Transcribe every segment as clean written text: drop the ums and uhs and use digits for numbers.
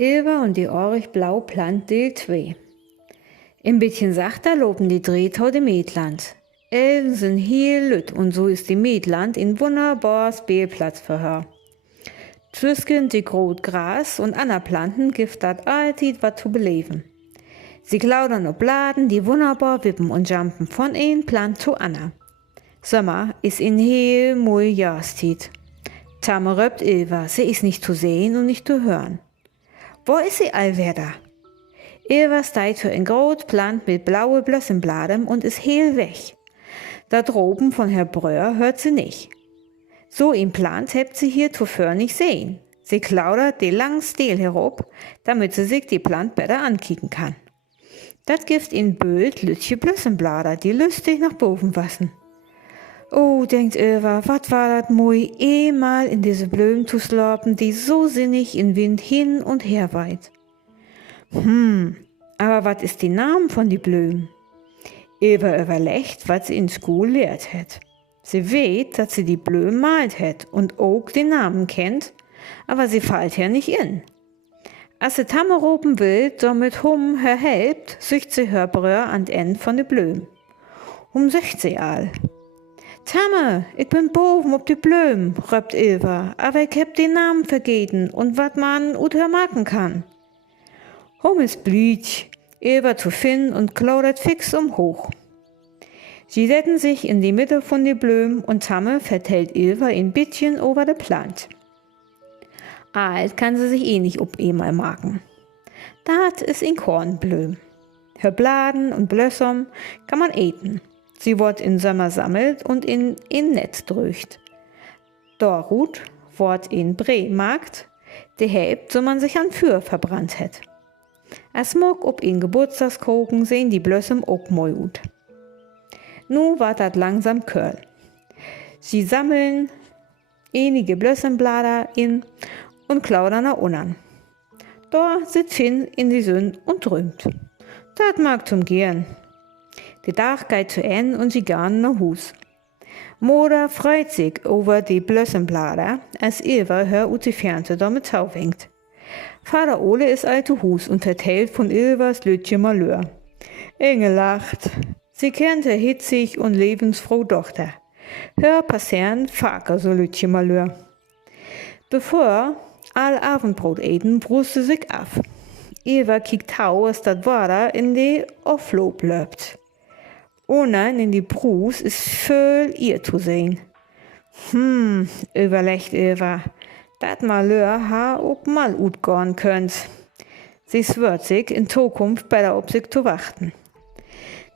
Ilva und die Orich-Blau plant Deel 2. Ein bisschen sachter loben die Drehtau de Meetland. Elben sind hier lütt und so ist die Meetland ein wunderbar Spielplatz für her. Zwischen die grot Gras und ander Planten gibt dat alltid wat zu beleben. Sie klaudern ob Bladen, die wunderbar wippen und jumpen von ein Plant zu ander. Sommer ist in heel mooi Jahrstied. Tamme röpt Ilva, sie ist nicht zu sehen und nicht zu hören. Wo ist sie allwerda? Ilva steigt für ein grot Plant mit blaue Blossenbladem und ist heel weg. Da droben von Herr Breuer hört sie nicht. So im Plant hebt sie hier zuvor nicht sehen. Sie klaudert den langen Stiel herab, damit sie sich die Plant besser ankicken kann. Dat gibt in Böd lütje Blossenblader, die lustig nach boven wassen. Oh, denkt Ilva, wat war dat mooi, mal in diese Blömen zu slorpen, die so sinnig in Wind hin und her weit. Aber wat ist die Name von die Blömen? Ilva überlegt, wat sie in Schule lehrt het. Sie weet, dass sie die Blömen malt het und auch den Namen kennt, aber sie fällt ja nicht in. Als sie Tamme ropen will, damit her helpt, sucht sie Herr Breuer an d End von de Blömen. Sucht sie all. Tamme, ich bin boven ob die Blömen, röpt Ilva, aber ich heb den Namen vergeten und wat man ut her machen kann. Ist blüht, Ilva zu finden und klaudert fix hoch. Sie setzen sich in die Mitte von die Blömen und Tamme vertellt Ilva ein bisschen über de Plant. Alt kann sie sich nicht ob einmal machen. Dat ist ein Kornblöm. Her Bladen und Blössom kann man eten. Sie wird in Sommer sammelt und in Netz drückt. Dorut wird in Bree markt, de hebt, so man sich an Für verbrannt het. Als Mock ob in Geburtstagskoken sehen die Blössem auch moi ut. Nu ward dat langsam Körl. Sie sammeln einige Blössenblader in und klaudern nach unan. Da sitzt hin in die Sünn und träumt. Dat mag zum Gehen. Die Tag geht zu Ende und sie gehen nach Hus. Moda freut sich über die Blössenblader, als Ilva hör ut die Fernte damit zauwinkt. Vater Ole ist alte Hus und vertellt von Ilvas lütje Malheur. Inge lacht. Sie kennt her hitzig und lebensfroh Tochter. Hör passern Vater so lütje Malheur. Bevor all Abendbrot eten, bruste sich ab. Ilva kiekt hau, was dat Wader in die Offlob löbt. Unan in die Brus ist voll ihr zu sehen. Überlegt Ilva, dat Malheur ha auch mal ut gorn könnt. Sie schwört sich, in Zukunft bei der Obsicht zu warten.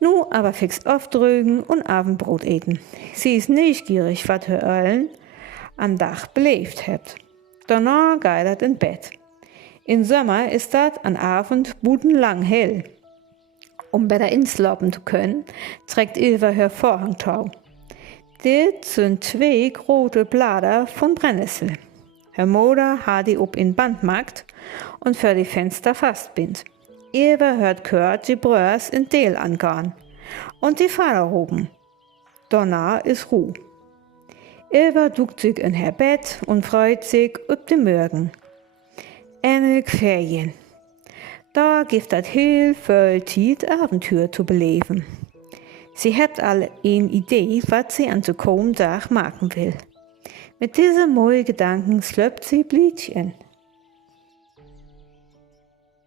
Nu aber fix aufdrügen und Abendbrot eten. Sie ist neugierig, wat her Eulen an Dach belebt hebt. Danach geht dat in Bett. In Sommer ist dat an Abend butenlang hell. Um besser insloppen zu können, trägt Ilva her Vorhangtau. Dit sind 2 große Blader von Brennnessel. Herr Moder hat die ob in Bandmarkt und für die Fenster fastbind. Ilva hört Kurt die Bröers in Deel angehen und die Vater oben. Danach ist Ruh. Ilva duckt sich in her Bett und freut sich ob die Morgen. Endlich Ferien. Da gibt dat heel viel Zeit, Abenteuer zu beleben. Sie hat alle eine Idee, was sie an zu kommenden Tag machen will. Mit diesen mooie Gedanken slöpt sie Blietchen.